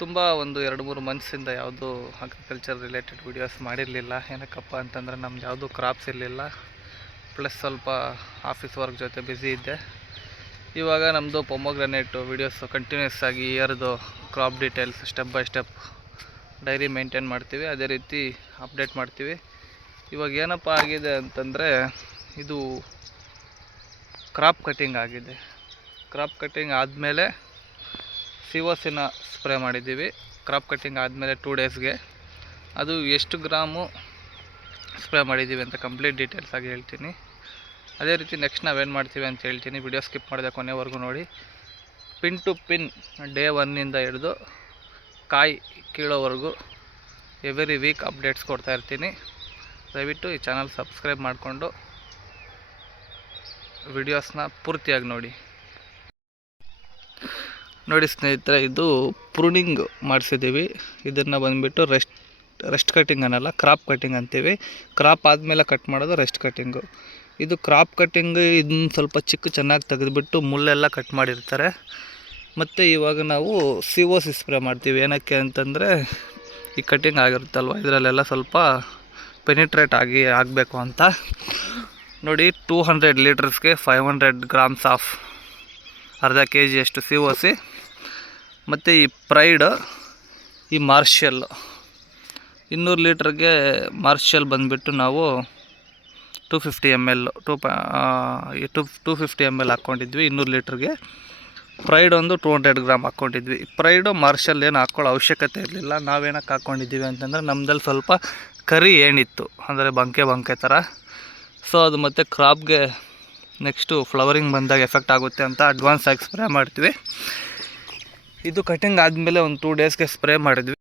ತುಂಬ ಒಂದು 2-3 ಮಂತ್ಸಿಂದ ಯಾವುದೂ ಅಗ್ರಿಕಲ್ಚರ್ ರಿಲೇಟೆಡ್ ವೀಡಿಯೋಸ್ ಮಾಡಿರಲಿಲ್ಲ. ಏನಕ್ಕಪ್ಪ ಅಂತಂದರೆ ನಮ್ದು ಯಾವುದೂ ಕ್ರಾಪ್ಸ್ ಇರಲಿಲ್ಲ, ಪ್ಲಸ್ ಸ್ವಲ್ಪ ಆಫೀಸ್ ವರ್ಕ್ ಜೊತೆ ಬ್ಯುಸಿ ಇದ್ದೆ. ಇವಾಗ ನಮ್ಮದು ಪೊಮೊಗ್ರಾನೇಟ್ ವೀಡಿಯೋಸು ಕಂಟಿನ್ಯೂಸ್ ಆಗಿ ಇಯರ್ದು crop details step by step diary maintain ಮಾಡ್ತೀವಿ, ಅದೇ ರೀತಿ ಅಪ್ಡೇಟ್ ಮಾಡ್ತೀವಿ. ಇವಾಗ ಏನಪ್ಪ ಆಗಿದೆ ಅಂತಂದರೆ ಇದು ಕ್ರಾಪ್ ಕಟಿಂಗ್ ಆಗಿದೆ. ಕ್ರಾಪ್ ಕಟಿಂಗ್ ಆದಮೇಲೆ ಸಿಒಸಿನ ಸ್ಪ್ರೇ ಮಾಡಿದ್ದೀವಿ. ಕ್ರಾಪ್ ಕಟಿಂಗ್ ಆದಮೇಲೆ 2 ಡೇಸ್ಗೆ ಅದು ಎಷ್ಟು ಗ್ರಾಮು ಸ್ಪ್ರೇ ಮಾಡಿದ್ದೀವಿ ಅಂತ ಕಂಪ್ಲೀಟ್ ಡೀಟೇಲ್ಸ್ ಆಗಿ ಹೇಳ್ತೀನಿ. ಅದೇ ರೀತಿ ನೆಕ್ಸ್ಟ್ ನಾವೇನು ಮಾಡ್ತೀವಿ ಅಂತ ಹೇಳ್ತೀನಿ. ವಿಡಿಯೋ ಸ್ಕಿಪ್ ಮಾಡಿದೆ ಕೊನೆವರೆಗೂ ನೋಡಿ. ಪಿನ್ ಟು ಪಿನ್ ಡೇ 1ಇಂದ ಹಿಡಿದು ಕಾಯಿ ಕೀಳೋವರೆಗೂ ಎವ್ರಿ ವೀಕ್ ಅಪ್ಡೇಟ್ಸ್ ಕೊಡ್ತಾ ಇರ್ತೀನಿ. ದಯವಿಟ್ಟು ಈ ಚಾನಲ್ ಸಬ್ಸ್ಕ್ರೈಬ್ ಮಾಡಿಕೊಂಡು ವಿಡಿಯೋಸ್ನ ಪೂರ್ತಿಯಾಗಿ ನೋಡಿ ಸ್ನೇಹಿತರೆ. ಇದು ಪ್ರೂನಿಂಗ್ ಮಾಡಿಸಿದ್ದೀವಿ. ಇದನ್ನು ಬಂದುಬಿಟ್ಟು ರೆಸ್ಟ್ ಕಟಿಂಗ್ ಅನ್ನಲ್ಲ, ಕ್ರಾಪ್ ಕಟಿಂಗ್ ಅಂತೀವಿ. ಕ್ರಾಪ್ ಆದಮೇಲೆ ಕಟ್ ಮಾಡೋದು ರೆಸ್ಟ್ ಕಟಿಂಗು. ಇದು ಕ್ರಾಪ್ ಕಟಿಂಗ್ ಇದನ್ನ ಸ್ವಲ್ಪ ಚೆನ್ನಾಗಿ ತೆಗೆದುಬಿಟ್ಟು ಮುಳ್ಳೆಲ್ಲ ಕಟ್ ಮಾಡಿರ್ತಾರೆ. ಮತ್ತು ಇವಾಗ ನಾವು ಸಿಒಸಿ ಸ್ಪ್ರೇ ಮಾಡ್ತೀವಿ. ಏನಕ್ಕೆ ಅಂತಂದರೆ ಈ ಕಟಿಂಗ್ ಆಗಿರುತ್ತಲ್ವ, ಇದರಲ್ಲೆಲ್ಲ ಸ್ವಲ್ಪ ಪೆನಿಟ್ರೇಟ್ ಆಗಬೇಕು ಅಂತ ನೋಡಿ. 200 ಲೀಟರ್ಸ್ಗೆ 500 ಗ್ರಾಮ್ಸ್ ಆಫ್ ಅರ್ಧ kg ಅಷ್ಟು ಸಿಒಸಿ. ಮತ್ತು ಈ ಪ್ರೈಡ್, ಈ ಮಾರ್ಷಲ್ 200 ಲೀಟ್ರಿಗೆ ಮಾರ್ಷಲ್ ಬಂದುಬಿಟ್ಟು ನಾವು 250 ml 250 ml ಹಾಕ್ಕೊಂಡಿದ್ವಿ. 200 ಲೀಟ್ರಿಗೆ ಪ್ರೈಡ್ ಒಂದು 200 ಗ್ರಾಮ್ ಹಾಕ್ಕೊಂಡಿದ್ವಿ. ಪ್ರೈಡು ಮಾರ್ಷಲ್ ಏನು ಹಾಕ್ಕೊಳ್ಳೋ ಅವಶ್ಯಕತೆ ಇರಲಿಲ್ಲ. ನಾವೇನಕ್ಕೆ ಹಾಕ್ಕೊಂಡಿದ್ದೀವಿ ಅಂತಂದರೆ ನಮ್ಮದಲ್ಲಿ ಸ್ವಲ್ಪ ಕರಿ ಏನಿತ್ತು, ಅಂದರೆ ಬಂಕೆ ಥರ. ಸೊ ಅದು ಮತ್ತು ಕ್ರಾಪ್ಗೆ ನೆಕ್ಸ್ಟು ಫ್ಲವರಿಂಗ್ ಬಂದಾಗ ಎಫೆಕ್ಟ್ ಆಗುತ್ತೆ ಅಂತ ಅಡ್ವಾನ್ಸ್ ಆಗಿ ಸ್ಪ್ರೇ ಮಾಡ್ತೀವಿ. ಇದು ಕಟಿಂಗ್ ಆದಮೇಲೆ ಒಂದು 2 ಡೇಸ್ಗೆ ಸ್ಪ್ರೇ ಮಾಡಿದ್ವಿ.